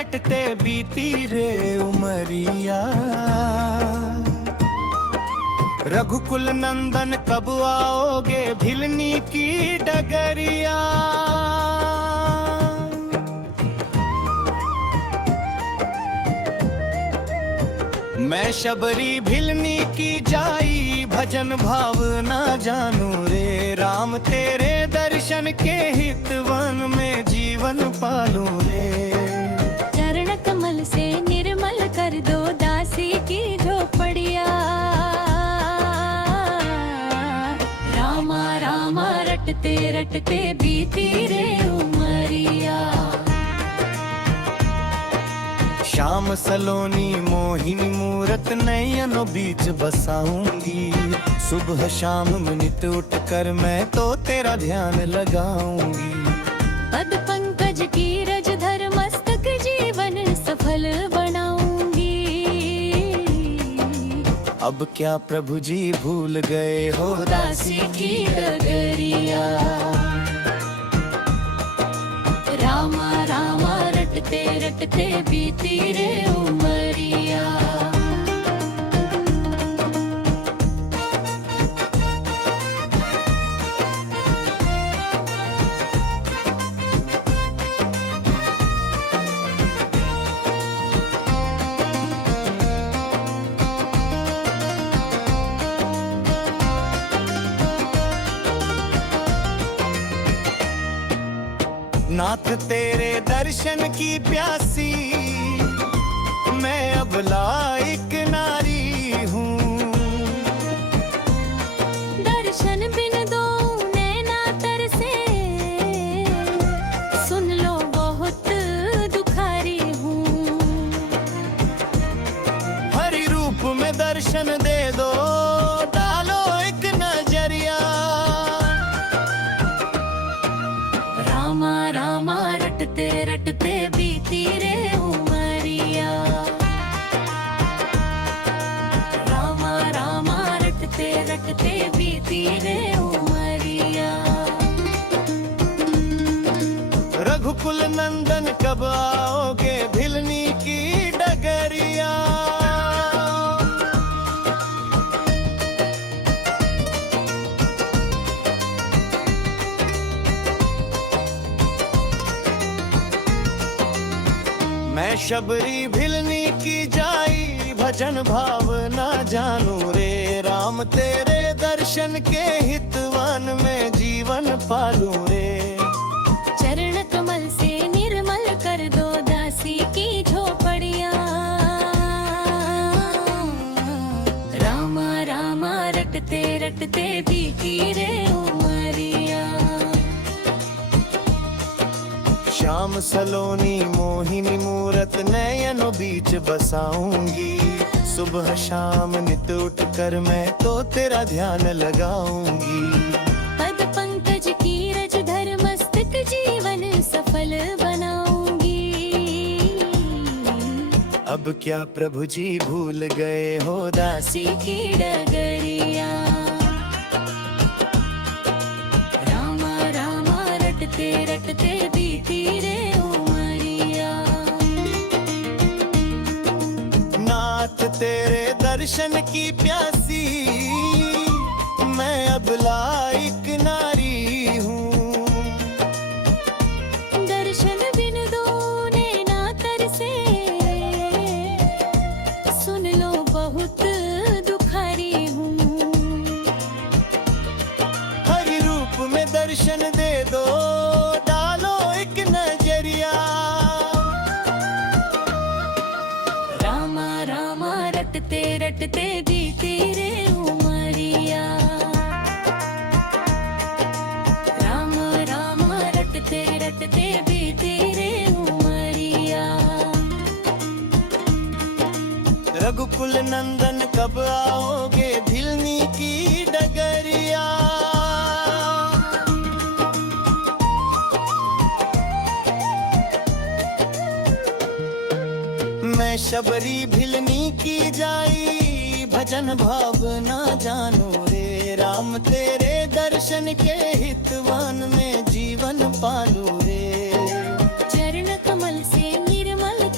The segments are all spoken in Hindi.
रटते बीती रे उमरिया। रघुकुल नंदन कब आओगे भिलनी की डगरिया। मैं शबरी भिलनी की जाई भजन भाव ना जानू रे। राम तेरे दर्शन के हितवन में जीवन पालू रे। चरण कमल से निर्मल कर दो दासी की झोपड़िया। रामा रामा रटते रटते बीती रे उमरिया। श्याम सलोनी मोहिनी मूरत नयनों बीच बसाऊंगी। सुबह शाम नित उठ कर मैं तो तेरा ध्यान लगाऊंगी। पद पंकज की रज धर मस्तक जीवन सफल बनाऊंगी। अब क्या प्रभु जी भूल गए हो दासी की डगरिया। रामा रामा रटते रटते बीती रे उमरिया। नाथ तेरे दर्शन की प्यासी मैं अब लायक नारी हूँ। दर्शन बिन दो नैना तरसे सुन लो बहुत दुखारी हूँ। हरि रूप में दर्शन दे दो डालो एक नजरिया। रामा रामा रटते रटते बीती रे उमरिया। रामा रामा रटते रटते बीती रे उमरिया। रघुकुल नंदन कब आओगे भिलनी की डगरिया। मैं शबरी भिलनी की जाई भजन भाव ना जानू रे। राम तेरे दर्शन के हितवन में जीवन पालू रे। चरण कमल से निर्मल कर दो दासी की झोपड़िया। रामा रामा रटते रटते बीती रे उमरिया। श्याम सलोनी मोहिनी मूरत नयनों बीच बसाऊंगी। सुबह शाम नित उठ कर मैं तो तेरा ध्यान लगाऊंगी। पद पंकज की रज धर मस्तक जीवन सफल बनाऊंगी। अब क्या प्रभु जी भूल गए हो दासी दासी की डगरिया। रामा रामा रटते रटते बीती रे उमरिया। नाथ तेरे दर्शन की प्यासी मैं अब लायक नारी हूँ। दर्शन बिन दो नैना तरसे सुन लो बहुत दुखारी हूँ। हरि रूप में दर्शन दे दो डालो एक नजरिया। रामा रामा रटते रटते बीती रे उमरिया। रामा रामा रटते रटते बीती रे उमरिया। रघुकुल नंदन कब आओगे भिलनी की डगरिया। मैं शबरी भिलनी की जाई भजन भाव ना जानू रे। राम तेरे दर्शन के हितवन में जीवन पालू रे। चरण कमल से निर्मल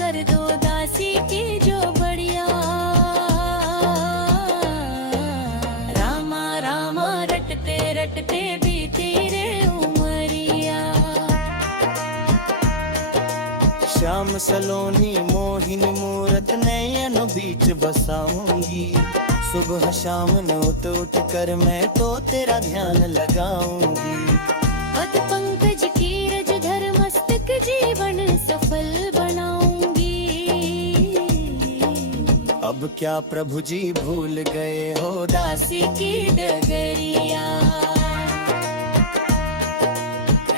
सलोनी मोहिनी मूरत नयनों बीच बसाऊंगी। सुबह शाम न उठ उठ कर मैं तो तेरा ध्यान लगाऊंगी। पद पंकज की रज धर मस्तक जीवन सफल बनाऊंगी। अब क्या प्रभु जी भूल गए हो दासी की डगरिया।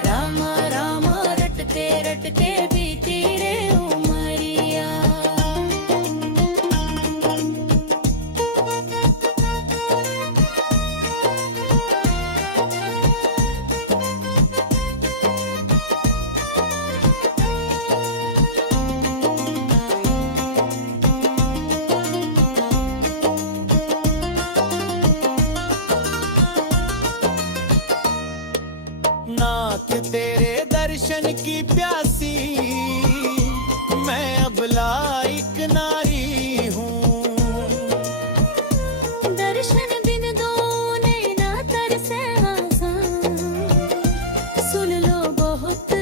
रामा रामा रटते रटते बीती रे उमरिया। नाथ तेरे दर्शन की प्यासी मैं अबला एक नारी हूँ। दर्शन बिन दो नैना तरसे आसान। सुन लो बहुत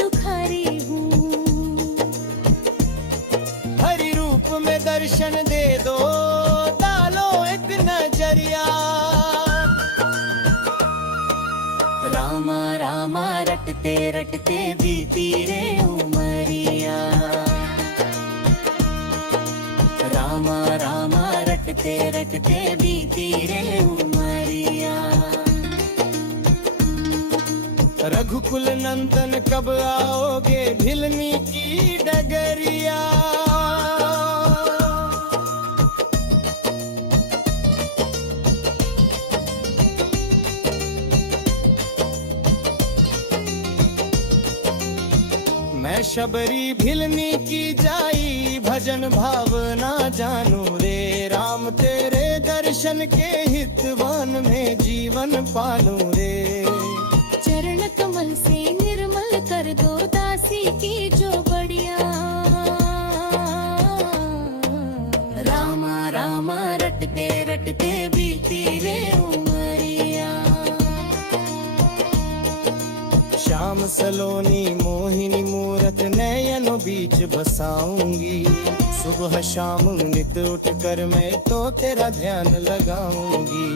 दुखारी हूँ। हरि रूप में दर्शन दे दो डालो एक नजरिया। रामा रामा रटते रटते बीती रे उमरिया। रामा रामा रटते रटते बीती रे उमरिया। रघुकुल नंदन कब आओगे भिलनी की डगरिया। मैं शबरी भिलनी की जाई भजन भावना जानू रे। राम तेरे दर्शन के हितवन में जीवन पालू रे। चरण कमल से निर्मल कर दो दासी की जो बढ़िया। रामा रामा रटते रटते बीती रे उमरिया। श्याम सलोनी मोहिनी मूरत नयनों बीच बसाऊंगी। सुबह शाम नित उठ कर मैं तो तेरा ध्यान लगाऊंगी।